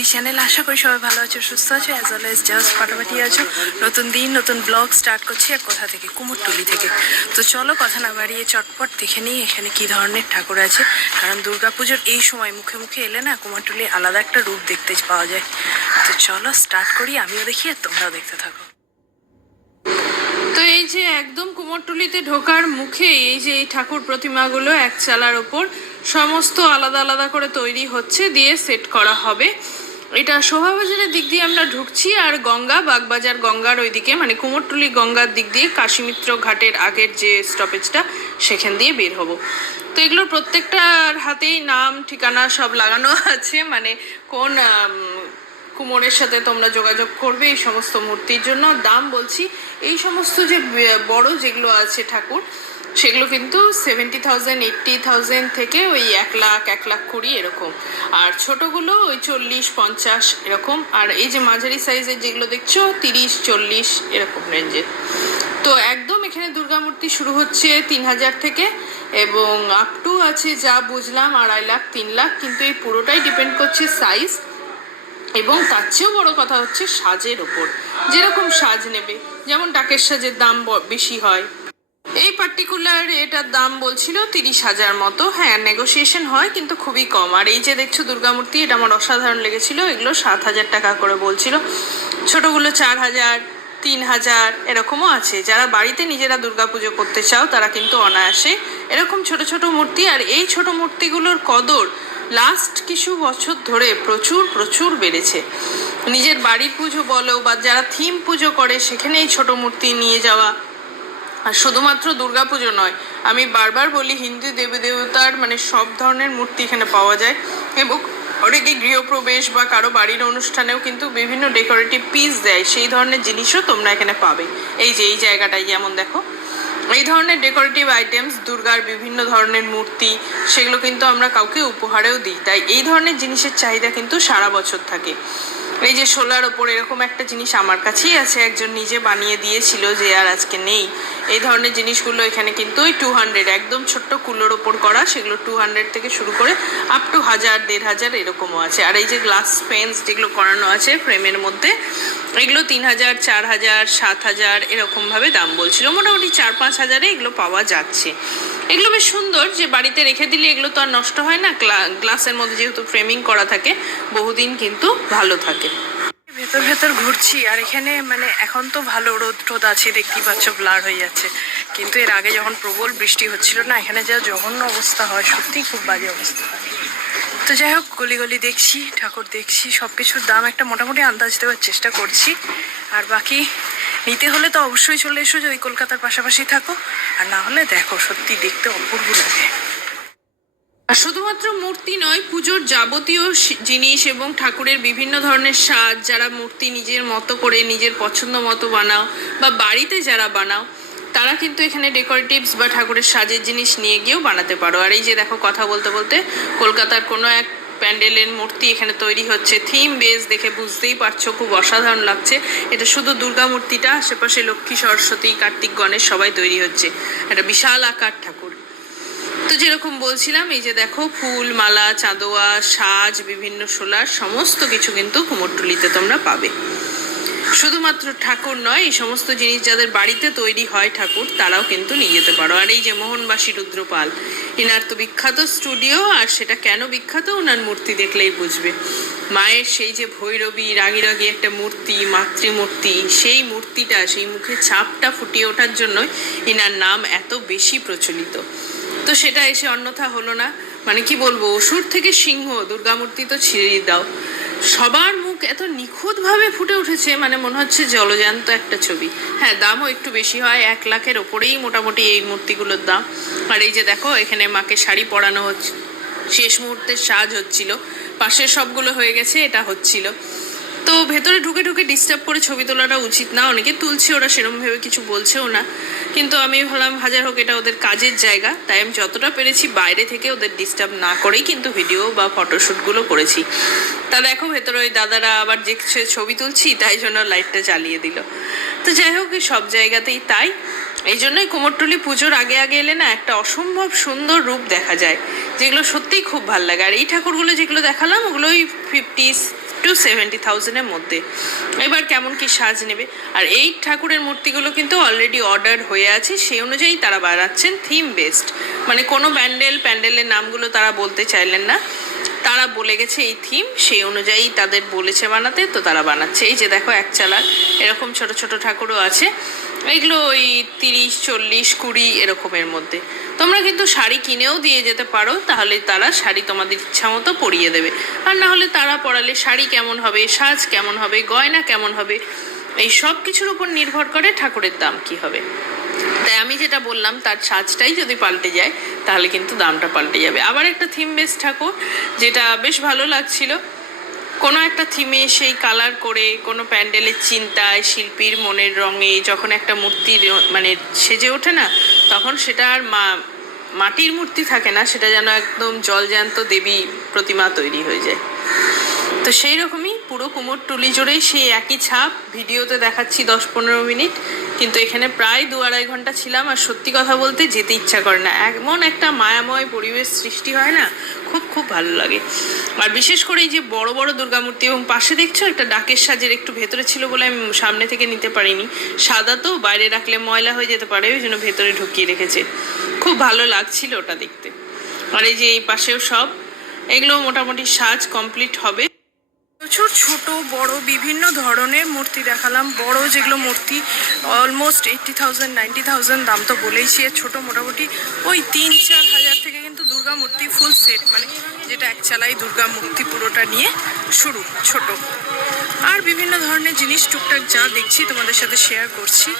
দি channel আশা করি সবাই ভালো আছো, সুস্থ আছো। অ্যাজ ওয়েল এস জাস্ট ফাটাফাটি আছো। নতুন দিন, নতুন ব্লগ স্টার্ট করছি আর কোথা থেকে, কুমোরটুলি থেকে। তো চলো কথা না বাড়িয়ে চটপট দেখে নিই এখানে কি ধরনের ঠাকুর আছে। কারণ দুর্গাপুজোর এই সময় মুখে মুখে এলে না কুমোরটুলি আলাদা একটা রূপ দেখতে পাওয়া যায়। তো চলো স্টার্ট করি, আমিও দেখি আর তোমরাও দেখতে থাকো। তো এই যে একদম কুমোরটুলিতে ঢোকার মুখে এই যে এই ঠাকুর প্রতিমাগুলো এক চালার ওপর সমস্ত আলাদা আলাদা করে তৈরি হচ্ছে, দিয়ে সেট করা হবে। এটা শোভাবাজারের দিক দিয়ে আমরা ঢুকছি আর গঙ্গা, বাগবাজার গঙ্গার ওইদিকে মানে কুমোরটুলি গঙ্গার দিক দিয়ে কাশীমিত্র ঘাটের আগের যে স্টপেজটা সেখান দিয়ে বের হব। তো এগুলোর প্রত্যেকটার হাতেই নাম, ঠিকানা সব লাগানো আছে। মানে কোন কুমোরের সাথে তোমরা যোগাযোগ করবে এই সমস্ত মূর্তির জন্য। দাম বলছি, এই সমস্ত যে, বড় যেগুলো আছে ঠাকুর সেগুলো কিন্তু সেভেন্টি থাউজেন্ড এইট্টি থাউজেন্ড থেকে ওই এক লাখ এক লাখ কুড়ি এরকম। আর ছোটগুলো ওই চল্লিশ, পঞ্চাশ এরকম। আর এই যে মাঝারি সাইজের যেগুলো দেখছ, তিরিশ, চল্লিশ এরকম রেঞ্জের তো একদম এখানে দুর্গা মূর্তি শুরু হচ্ছে তিন হাজার থেকে এবং আপ টু আছে যা বুঝলাম আড়াই লাখ, তিন লাখ, কিন্তু এই পুরোটাই ডিপেন্ড করছে সাইজ এবং তার চেয়েও বড় কথা হচ্ছে সাজের ওপর। যেরকম সাজ নেবে, যেমন ডাকের সাজের দাম বেশি হয় এই পার্টিকুলার এটার দাম বলছিল তিরিশ হাজার মতো। হ্যাঁ নেগোসিয়েশন হয়, কিন্তু খুবই কম। আর এই যে দেখছ দুর্গামূর্তি, এটা আমার অসাধারণ লেগেছিল, এগুলো সাত হাজার টাকা করে বলছিল। ছোটগুলো চার হাজার, তিন হাজার, এরকমও আছে। যারা বাড়িতে নিজেরা দুর্গাপুজো করতে চাও, তারা কিন্তু অনায়াসে এরকম ছোট ছোট মূর্তি। আর এই ছোট মূর্তিগুলোর কদর লাস্ট কিছু বছর ধরে প্রচুর প্রচুর বেড়েছে। নিজের বাড়ির পুজো বলো বা যারা থিম পুজো করে, সেখানে এই ছোট মূর্তি নিয়ে যাওয়া আর শুধুমাত্র দুর্গাপুজো নয়, আমি বারবার বলি হিন্দু দেবী দেবতার মানে সব ধরনের মূর্তি এখানে পাওয়া যায় এবং অনেকে গৃহপ্রবেশ বা কারও বাড়ির অনুষ্ঠানেও কিন্তু বিভিন্ন ডেকোরেটিভ পিস দেয়, সেই ধরনের জিনিসও তোমরা এখানে পাবে। এই যে, এই জায়গাটায় যেমন দেখো। এই ধরনের ডেকোরেটিভ আইটেমস দুর্গার বিভিন্ন ধরনের মূর্তি, সেগুলো কিন্তু আমরা কাউকে উপহারেও দিই। তাই এই ধরনের জিনিসের চাহিদা কিন্তু সারা বছর থাকে। এই যে শোলার ওপর এরকম একটা জিনিস আমার কাছেই আছে, একজন নিজে বানিয়ে দিয়েছিল যে আর আজকে নেই। এই ধরনের জিনিসগুলো এখানে কিন্তু ওই টু হান্ড্রেড একদম ছোট্ট কুলোর ওপর করা, সেগুলো টু হান্ড্রেড থেকে শুরু করে আপ টু হাজার, দেড় হাজার এরকমও আছে। আর এই যে গ্লাস পেন্স যেগুলো করানো আছে ফ্রেমের মধ্যে, এগুলো তিন হাজার, চার হাজার, সাত হাজার এরকমভাবে দাম বলছিল। মোটামুটি চার পাঁচ হাজারে এগুলো পাওয়া যাচ্ছে। এগুলো বেশ সুন্দর, যে বাড়িতে রেখে দিলে এগুলো তো আর নষ্ট হয় না। গ্লাসের মধ্যে যেহেতু ফ্রেমিং করা থাকে, বহুদিন কিন্তু ভালো থাকে। ভেতর ভেতর ঘুরছি, আর এখানে মানে এখন তো ভালো রোদ টোদ আছে, দেখতেই পাচ্ছ, ব্লার হয়ে যাচ্ছে। কিন্তু এর আগে যখন প্রবল বৃষ্টি হচ্ছিল না, এখানে যা জঘন্য অবস্থা হয়, সত্যিই খুব বাজে অবস্থা। তো যাই হোক, গলি গলি দেখছি, ঠাকুর দেখছি সব কিছুর দাম একটা মোটামুটি আন্দাজ দেওয়ার চেষ্টা করছি। আর বাকি নিতে হলে তো অবশ্যই চলে এসো যদি কলকাতার পাশাপাশি থাকো। আর না হলে দেখো, সত্যি দেখতে অপূর্ব লাগে। আর শুধুমাত্র মূর্তি নয়, পুজোর যাবতীয় জিনিস এবং ঠাকুরের বিভিন্ন ধরনের সাজ যারা মূর্তি নিজের মতো করে, নিজের পছন্দ মতো বানাও বা বাড়িতে যারা বানাও, তারা কিন্তু এখানে ডেকোরেটিভস বা ঠাকুরের সাজের জিনিস নিয়ে গিয়েও বানাতে পারো। আর এই যে দেখো কথা বলতে বলতে কলকাতার কোনো এক প্যান্ডেলের মূর্তি এখানে তৈরি হচ্ছে। থিম বেস দেখে বুঝতেই পারছ, খুব অসাধারণ লাগছে। এটা শুধু দুর্গা মূর্তিটা, আশেপাশে লক্ষ্মী, সরস্বতী, কার্তিক, গণেশ সবাই তৈরি হচ্ছে। একটা বিশাল আকার ঠাকুর। তো যেরকম বলছিলাম, এই যে দেখো, ফুল, মালা, চাঁদোয়া, সাজ, বিভিন্ন সোলার, সমস্ত কিছু কিন্তু কুমোরটুলিতে তোমরা পাবে। শুধুমাত্র ঠাকুর নয়, এই সমস্ত জিনিস যাদের বাড়িতে তৈরি হয় ঠাকুর, তারাও কিন্তু নিয়ে যেতে পারো। আর এই যে মোহনবাসী রুদ্রপাল এনার তো বিখ্যাত স্টুডিও, আর সেটা কেন বিখ্যাত? ওনার মূর্তি দেখলেই বুঝবে। মায়ের সেই যে ভৈরবী রাগি রাগি একটা মূর্তি, মাতৃমূর্তি, সেই মূর্তিটা, সেই মুখে ছাপটা ফুটিয়ে ওঠার জন্যই এনার নাম এত বেশি প্রচলিত। তো সেটা এসে অন্যথা হলো না। মানে কি বলব, অসুর থেকে সিংহ, দুর্গামূর্তি তো ছিঁড়েই দাও। সবার এত নিখুঁতভাবে ফুটে উঠেছে মানে মনে হচ্ছে জলজান্ত একটা ছবি। হ্যাঁ দামও একটু বেশি হয়, এক লাখের ওপরেই মোটামুটি এই মূর্তিগুলোর দাম। আর এই যে দেখো, এখানে মাকে শাড়ি পরানো হচ্ছে, শেষ মুহূর্তে সাজ হচ্ছিল। পাশের সবগুলো হয়ে গেছে, এটা হচ্ছিল। তো ভেতরে ঢুকে ঢুকে ডিস্টার্ব করে ছবি তোলাটা উচিত না। অনেকে তুলছে ওরা, সেরম ভেবে কিছু বলছেও না। কিন্তু আমি ভাবলাম, হাজার হোক এটা ওদের কাজের জায়গা, তাই আমি যতটা পেরেছি বাইরে থেকে ওদের ডিস্টার্ব না করেই কিন্তু ভিডিও বা ফটোশ্যুটগুলো করেছি। তা দেখো, ভেতরে ওই দাদারা আবার দেখছে ছবি তুলছি, তাই জন্য লাইটটা জ্বালিয়ে দিল। তো যাই হোক সব জায়গাতেই তাই। এই জন্যই কুমোরটুলি পুজোর আগে আগে এলে না একটা অসম্ভব সুন্দর রূপ দেখা যায়, যেগুলো সত্যিই খুব ভালো লাগে। আর এই ঠাকুরগুলো যেগুলো দেখালাম ওগুলো ওই ফিফটি টু সেভেন্টি থাউজেন্ডের মধ্যে। এবার কেমন কি সাজ নেবে? আর এই ঠাকুরের মূর্তিগুলো কিন্তু অলরেডি অর্ডার হয়ে আছে, সেই অনুযায়ী তারা বানাচ্ছেন থিম বেসড মানে কোনো প্যান্ডেল, প্যান্ডেলের নামগুলো তারা বলতে চাইলেন না। তারা বলে গেছে এই থিম সেই অনুযায়ী তাদের বলেছে বানাতে, তো তারা বানাচ্ছে। এই যে দেখো, এক চালার এরকম ছোট ছোট ঠাকুরও আছে। এগুলো ওই তিরিশ, চল্লিশ, কুড়ি এরকমের মধ্যে। তোমরা কিন্তু শাড়ি কিনেও দিয়ে যেতে পারো, তাহলে তারা শাড়ি তোমাদের ইচ্ছা মতো পরিয়ে দেবে। আর না হলে তারা পরালে শাড়ি কেমন হবে, সাজ কেমন হবে, গয়না কেমন হবে, এই সব কিছুর উপর নির্ভর করে ঠাকুরের দাম কি হবে। তাই আমি যেটা বললাম, তার সাজটাই যদি পাল্টে যায়, তাহলে কিন্তু দামটা পাল্টে যাবে। আবার একটা থিম বেস ঠাকুর, যেটা বেশ ভালো লাগছিল। কোনো একটা থিমে সেই কালার করে, কোনো প্যান্ডেলের চিন্তায়, শিল্পীর মনের রঙে যখন একটা মূর্তি মানে সেজে ওঠে না, তখন সেটা আর মা, মাটির মূর্তি থাকে না, সেটা যেন একদম জলজ্যান্ত দেবী প্রতিমা তৈরি হয়ে যায়। তো সেই রকমই পুরো কুমোরটুলি জুড়েই সেই একই ছাপ, ভিডিওতে দেখাচ্ছি দশ পনেরো মিনিট। কিন্তু এখানে প্রায় দু আড়াই ঘণ্টা ছিলাম আর সত্যি কথা বলতে যেতে ইচ্ছা করে না। এমন একটা মায়াময় পরিবেশ সৃষ্টি হয় না, খুব খুব ভালো লাগে। আর বিশেষ করে এই যে বড় বড় দুর্গামূর্তি এবং পাশে দেখছ একটা ডাকের সাজের একটু ভেতরে ছিল বলে আমি সামনে থেকে নিতে পারিনি। সাদা তো, বাইরে রাখলে ময়লা হয়ে যেতে পারে, ওই জন্য ভেতরে ঢুকিয়ে রেখেছে। খুব ভালো লাগছিল ওটা দেখতে। আর এই যে এই পাশেও সব, এগুলো মোটামুটি সাজ কমপ্লিট হবে। ছোট, বড়, বিভিন্ন ধরনের মূর্তি দেখালাম। বড় যেগুলো মূর্তি almost eighty thousand ninety thousand দাম তো বলেইছি। আর ছোট মোটামুটি ওই তিন, চার হাজার থেকে কিন্তু দুর্গা মূর্তি ফুল সেট মানে যেটা এক চালাই দুর্গা মূর্তি পুরোটা নিয়ে শুরু, ছোট। আর বিভিন্ন ধরনের জিনিস টুকটাক যা দেখছি তোমাদের সাথে শেয়ার করছি,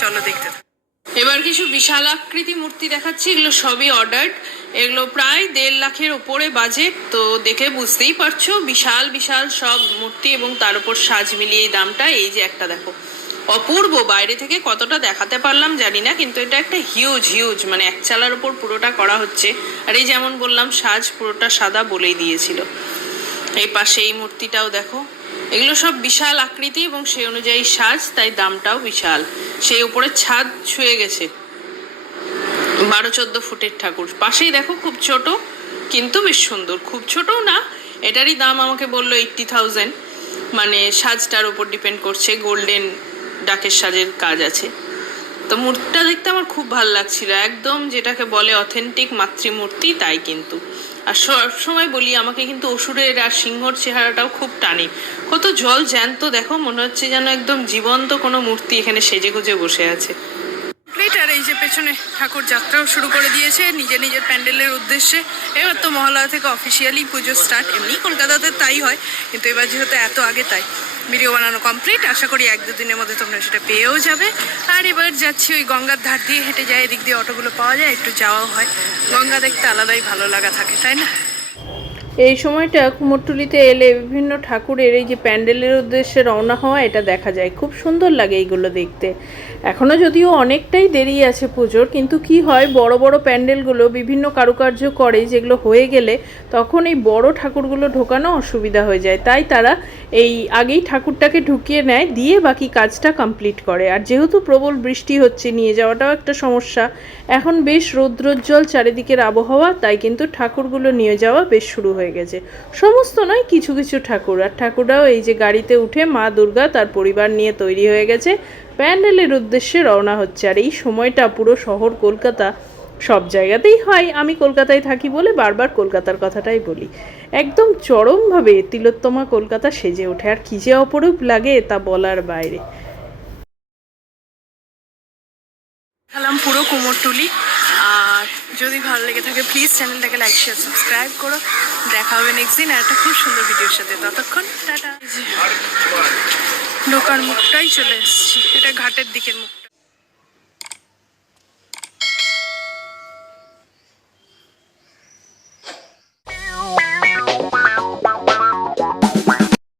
চলো দেখতে। এবার কিছু বিশাল আকৃতি মূর্তি দেখাচ্ছি, এগুলো সবই অর্ডার্ড এগুলো প্রায় দেড় লাখের ওপরে বাজেট তো দেখে বুঝতেই পারছ, বিশাল বিশাল সব মূর্তি এবং তার উপর সাজ মিলিয়ে দামটা, এই যে একটা দেখো। অপূর্ব, বাইরে থেকে কতটা দেখাতে পারলাম জানি না, কিন্তু এটা একটা হিউজ হিউজ মানে এক চালার উপর পুরোটা করা হচ্ছে। আর এই যেমন বললাম, সাজ পুরোটা সাদা বলেই দিয়েছিল। এই পাশে এই মূর্তিটাও দেখো। এগুলো সব বিশাল আকৃতি এবং সেই অনুযায়ী সাজ, তাই দামটাও বিশাল। সেই উপরে ছাদ ছুঁয়ে গেছে। বারো চোদ্দ ফুটের ঠাকুর। পাশেই দেখো খুব ছোট, কিন্তু বেশ সুন্দর। খুব ছোটও না, এটারই দাম আমাকে বলল এইট্টি থাউজেন্ড মানে সাজটার উপর ডিপেন্ড করছে গোল্ডেন ডাকের সাজের কাজ আছে। তো মূর্তিটা দেখতে আমার খুব ভালো লাগছিল। একদম যেটাকে বলে অথেন্টিক মাতৃমূর্তি, তাই কিন্তু। আর সবসময় বলি, আমাকে কিন্তু অসুরের আর সিংহর চেহারাটাও খুব টানে। কত জল জ্যান্ত, দেখো, মনে হচ্ছে যেন একদম জীবন্ত কোনো মূর্তি এখানে সেজে গুজে বসে আছে। আর এই যে পেছনে ঠাকুর যাত্রাও শুরু করে দিয়েছে নিজের নিজের প্যান্ডেলের উদ্দেশ্যে। এবার তো মহালয়া থেকে অফিসিয়ালি পুজো স্টার্ট এমনি কলকাতাতে তাই হয়, কিন্তু এবার যেহেতু এত আগে তাই। ভিডিও বানানো কমপ্লিট। আশা করি এক দুদিনের মধ্যে তোমরা সেটা পেয়েও যাবে। আর এবার যাচ্ছি ওই গঙ্গার ধার দিয়ে, হেঁটে যায় এদিক দিয়ে অটোগুলো পাওয়া যায়, একটু যাওয়াও হয়। গঙ্গা দেখতে আলাদাই ভালো লাগা থাকে, তাই না? এই সময়টা কুমোরটুলিতে এলে বিভিন্ন ঠাকুরের এই যে প্যান্ডেলের উদ্দেশ্যে রওনা হওয়া, এটা দেখা যায়। খুব সুন্দর লাগে এইগুলো দেখতে। এখনও যদিও অনেকটাই দেরি আছে পুজোর, কিন্তু কি হয়, বড় বড় প্যান্ডেলগুলো বিভিন্ন কারুকার্য করে, যেগুলো হয়ে গেলে তখন এই বড় ঠাকুরগুলো ঢোকানো অসুবিধা হয়ে যায়। তাই তারা এই আগেই ঠাকুরটাকে ঢুকিয়ে নেয়, দিয়ে বাকি কাজটা কমপ্লিট করে। আর যেহেতু প্রবল বৃষ্টি হচ্ছে, নিয়ে যাওয়াটাও একটা সমস্যা। এখন বেশ রৌদ্রোজ্জ্বল চারিদিকের আবহাওয়া, তাই কিন্তু ঠাকুরগুলো নিয়ে যাওয়া বেশ শুরু হয়ে গেছে। সমস্ত নয়, কিছু কিছু ঠাকুর। আর ঠাকুররাও এই যে গাড়িতে উঠে মা দুর্গা তার পরিবার নিয়ে তৈরি হয়ে গেছে। প্যান্ডেলের উদ্দেশ্যে রওনা হচ্ছে। আর এই সময়টা পুরো শহর কলকাতা সব জায়গাতেই হয়। আমি কলকাতায় থাকি বলে বারবার কলকাতার কথাটাই বলি। একদম চরমভাবে তিলোত্তমা কলকাতা সেজে ওঠে। আর কী যে অপরূপ লাগে তা বলার বাইরে। পুরো কুমোরটুলি। আর যদি ভালো লেগে থাকে প্লিজ চ্যানেলটাকে লাইক শেয়ার সাবস্ক্রাইব করো। দেখা হবে নেক্সট দিন আর একটা খুব সুন্দর ভিডিওর সাথে। ততক্ষণ টাটা। ঢোকার মুখটাই চলে এসেছি। এটা ঘাটের দিকের মুখ।